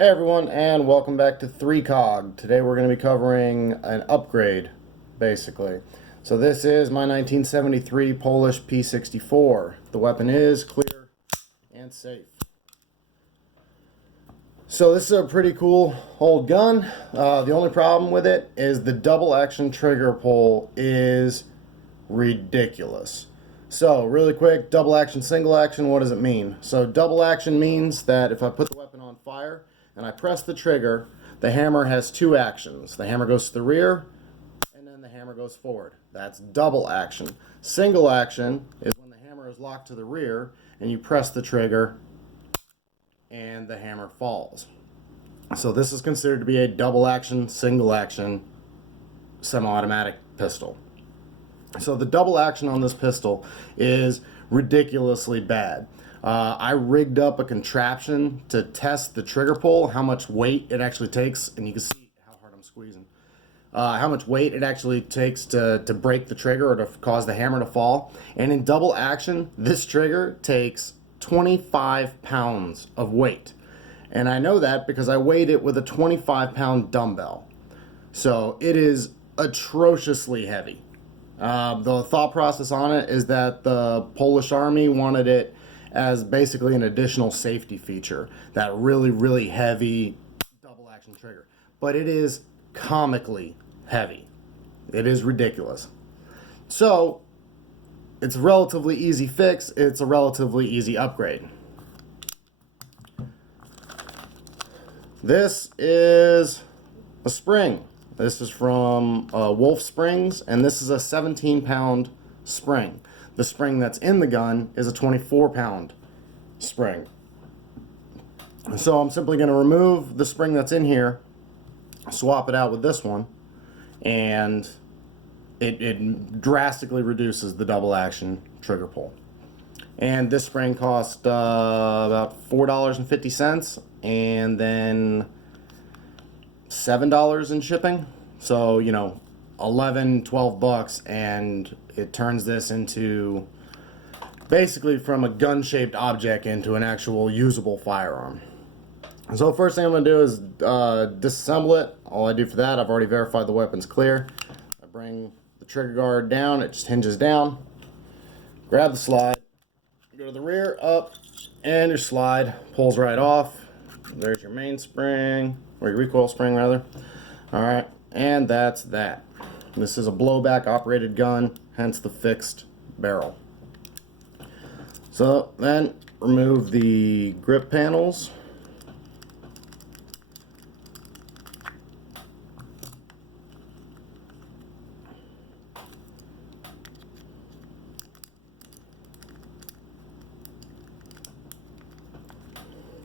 Hey everyone, and welcome back to 3COG. Today we're going to be covering an upgrade, basically. So this is my 1973 Polish P64. The weapon is clear and safe. So this is a pretty cool old gun. The only problem with it is the double action trigger pull is ridiculous. So really quick, double action, single action, what does it mean? So double action means that if I put the weapon on fire and I press the trigger, the hammer has two actions. The hammer goes to the rear and then the hammer goes forward. That's double action. Single action is when the hammer is locked to the rear and you press the trigger and the hammer falls. So this is considered to be a double action, single action semi-automatic pistol. So the double action on this pistol is ridiculously bad. I rigged up a contraption to test the trigger pull, how much weight it actually takes, and you can see how hard I'm squeezing. How much weight it actually takes to break the trigger or to cause the hammer to fall. And in double action, this trigger takes 25 pounds of weight. And I know that because I weighed it with a 25-pound dumbbell. So it is atrociously heavy. The thought process on it is that the Polish army wanted it as basically an additional safety feature, that really heavy double action trigger. But it is comically heavy. It is ridiculous. So it's a relatively easy fix. It's a relatively easy upgrade. This is a spring. This is from Wolff springs, and this is a 17-pound spring. The spring that's in the gun is a 24-pound spring. So I'm simply going to remove the spring that's in here, swap it out with this one, and it drastically reduces the double action trigger pull. And this spring cost about $4.50, and then $7 in shipping. So, 11, 12 bucks, and it turns this into basically from a gun-shaped object into an actual usable firearm. So first thing I'm going to do is disassemble it. All I do for that, I've already verified the weapon's clear. I bring the trigger guard down, it just hinges down. Grab the slide, go to the rear, up, and your slide pulls right off. There's your main spring, or your recoil spring rather. Alright, and that's that. This is a blowback operated gun, hence the fixed barrel. So then remove the grip panels.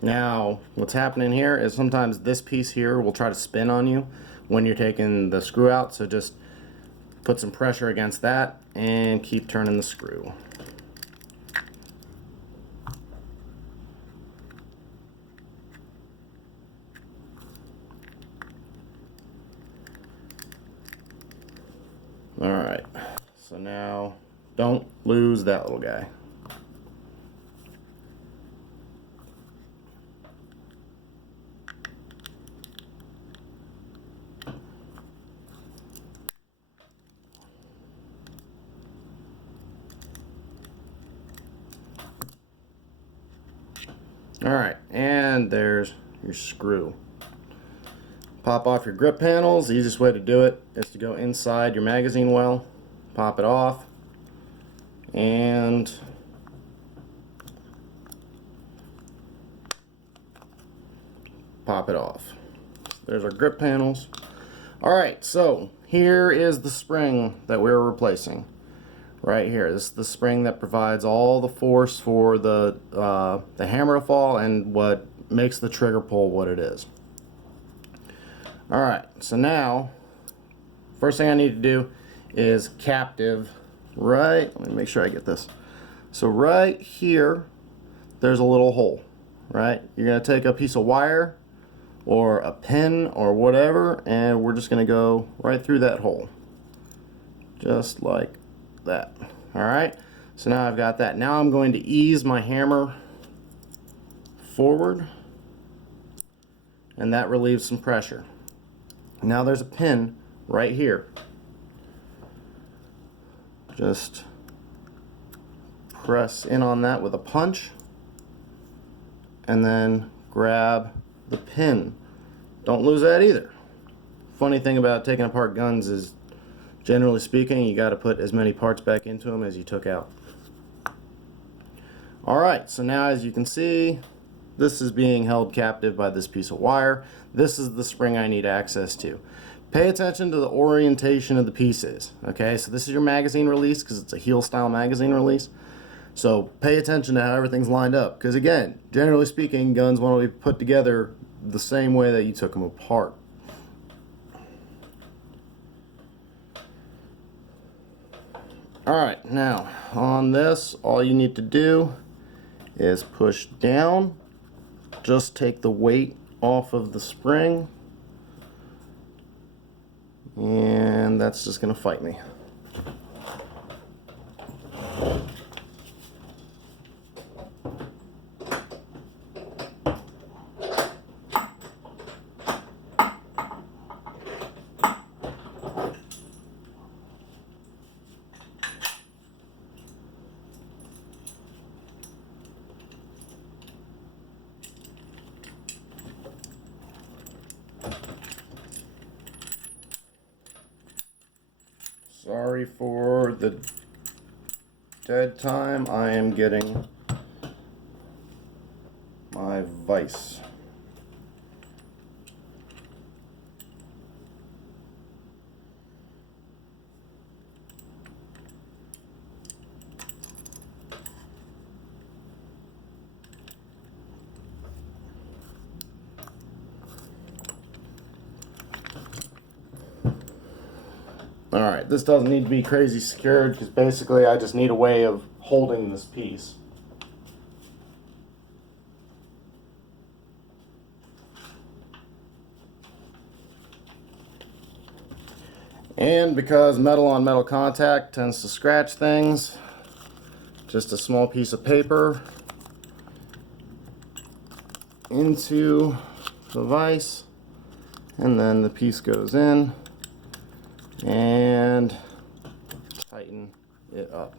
Now, what's happening here is sometimes this piece here will try to spin on you when you're taking the screw out, so just put some pressure against that and keep turning the screw. Alright, so now don't lose that little guy. Alright, and there's your screw. Pop off your grip panels. The easiest way to do it is to go inside your magazine well, pop it off, and pop it off. There's our grip panels. Alright, so here is the spring that we're replacing. Right here, this is the spring that provides all the force for the hammer to fall and what makes the trigger pull what it is. Alright, so now, first thing I need to do is captive right, let me make sure I get this. So right here, there's a little hole, right? You're going to take a piece of wire or a pin or whatever, and we're just going to go right through that hole. Just like that. Alright, so now I've got that. Now I'm going to ease my hammer forward and that relieves some pressure. Now there's a pin right here. Just press in on that with a punch and then grab the pin. Don't lose that either. Funny thing about taking apart guns is, generally speaking, you got to put as many parts back into them as you took out. Alright, so now as you can see, this is being held captive by this piece of wire. This is the spring I need access to. Pay attention to the orientation of the pieces. Okay, so this is your magazine release because it's a heel style magazine release. So pay attention to how everything's lined up, because again, generally speaking, guns want to be put together the same way that you took them apart. Alright, now on this, all you need to do is push down. Just take the weight off of the spring, and that's just going to fight me. Sorry for the dead time. I am getting my vise. Alright, this doesn't need to be crazy secured because basically I just need a way of holding this piece. And because metal on metal contact tends to scratch things, just a small piece of paper into the vise, and then the piece goes in and tighten it up.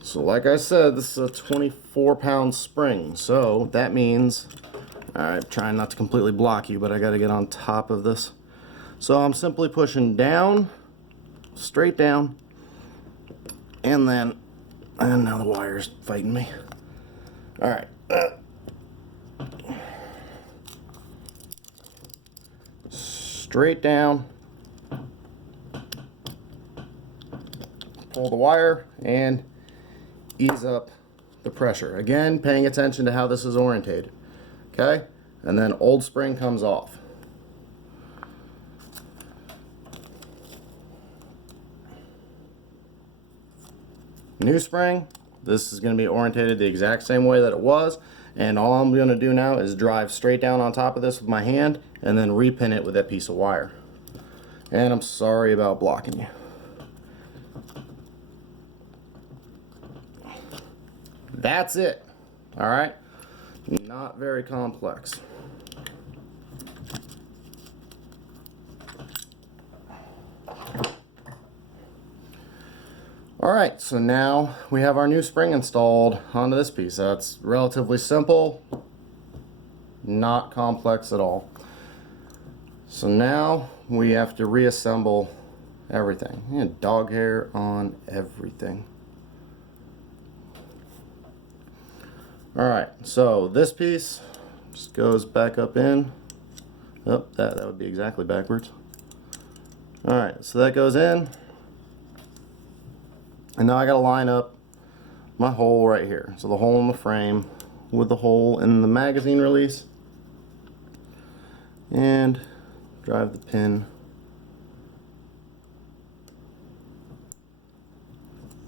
So like I said, this is a 24-pound spring, so that means, alright, trying not to completely block you, but I got to get on top of this. So I'm simply pushing down, straight down, and then, and now the wire's fighting me. Alright. Straight down. Pull the wire and ease up the pressure. Again, paying attention to how this is orientated. Okay? And then old spring comes off. New spring, this is going to be orientated the exact same way that it was, and all I'm going to do now is drive straight down on top of this with my hand and then repin it with that piece of wire. And I'm sorry about blocking you. That's it. Alright? Not very complex. Alright, so now we have our new spring installed onto this piece. That's relatively simple, not complex at all. So now we have to reassemble everything. And dog hair on everything. Alright, so this piece just goes back up in. Oh, that would be exactly backwards. Alright, so that goes in. And now I gotta line up my hole right here. So the hole in the frame with the hole in the magazine release. And drive the pin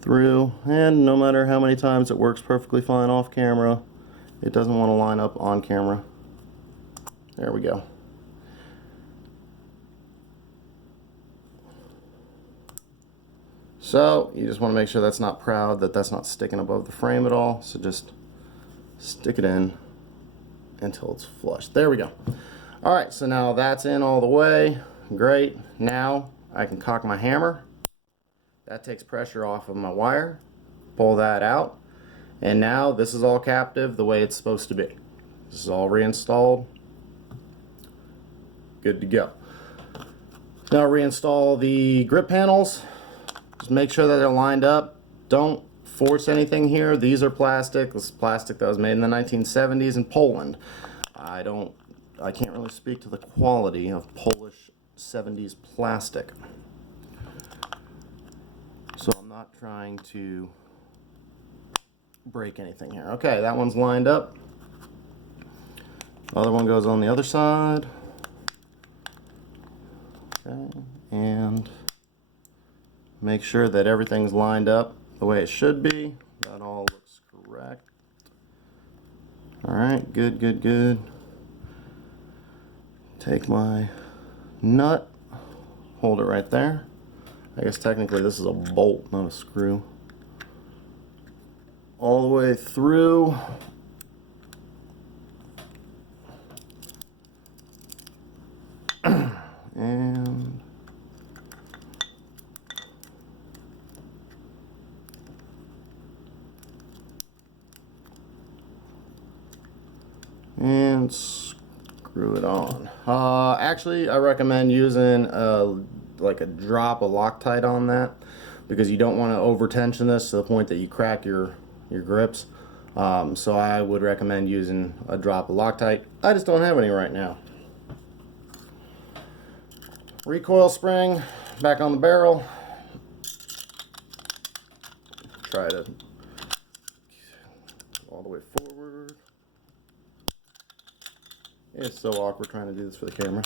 through, and no matter how many times it works perfectly fine off camera, it doesn't want to line up on camera. There we go. So you just want to make sure that's not proud, that that's not sticking above the frame at all. So just stick it in until it's flush. There we go. All right, so now that's in all the way. Great. Now I can cock my hammer. That takes pressure off of my wire. Pull that out. And now this is all captive the way it's supposed to be. This is all reinstalled. Good to go. Now reinstall the grip panels. Just make sure that they're lined up. Don't force anything here. These are plastic. This is plastic that was made in the 1970s in Poland. I can't really speak to the quality of Polish 70s plastic. So I'm not trying to break anything here. Okay, that one's lined up. Other one goes on the other side. Okay, and make sure that everything's lined up the way it should be. That all looks correct. Alright, good, good, good. Take my nut, hold it right there. I guess technically this is a bolt, not a screw. All the way through. And screw it on. Actually, I recommend using like a drop of Loctite on that, because you don't want to over tension this to the point that you crack your grips. So I would recommend using a drop of Loctite. I just don't have any right now. Recoil spring back on the barrel. Try to all the way forward. It's so awkward trying to do this for the camera.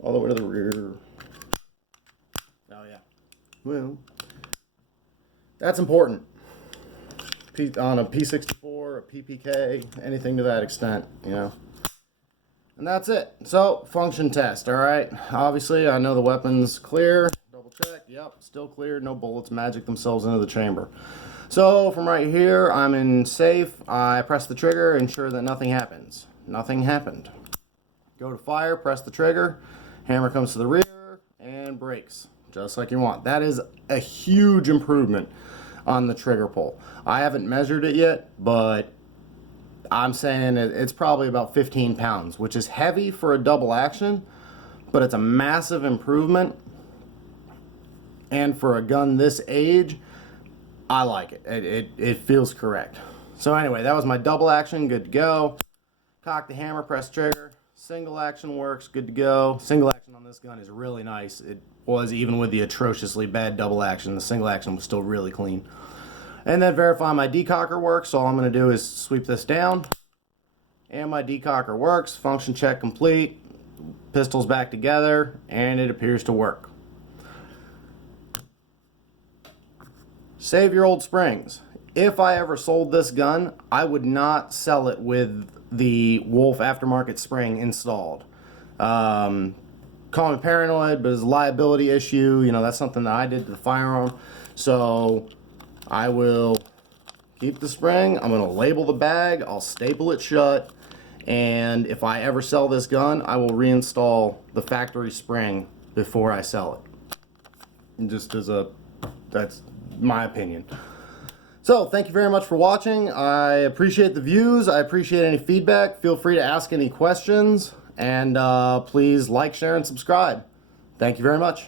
All the way to the rear. Oh yeah. Well, that's important. On a P64, a PPK, anything to that extent, you know. And that's it. So, function test, alright. Obviously, I know the weapon's clear. Double check. Yep, still clear. No bullets magic themselves into the chamber. So, from right here, I'm in safe. I press the trigger, ensure that nothing happens. Nothing happened. Go to fire, press the trigger, hammer comes to the rear, and brakes, just like you want. That is a huge improvement on the trigger pull. I haven't measured it yet, but I'm saying it's probably about 15 pounds, which is heavy for a double action, but it's a massive improvement. And for a gun this age, I like it. It feels correct. So anyway, that was my double action, good to go. Cock the hammer, press trigger. Single action works, good to go. Single action on this gun is really nice. It was, even with the atrociously bad double action, the single action was still really clean. And then verify my decocker works. So all I'm going to do is sweep this down. And my decocker works. Function check complete. Pistols back together. And it appears to work. Save your old springs. If I ever sold this gun, I would not sell it with the Wolff aftermarket spring installed. Call me paranoid, but it's a liability issue. You know, that's something that I did to the firearm. So I will keep the spring. I'm going to label the bag. I'll staple it shut. And if I ever sell this gun, I will reinstall the factory spring before I sell it. Just as that's my opinion. So, thank you very much for watching. I appreciate the views. I appreciate any feedback. Feel free to ask any questions. And please like, share, and subscribe. Thank you very much.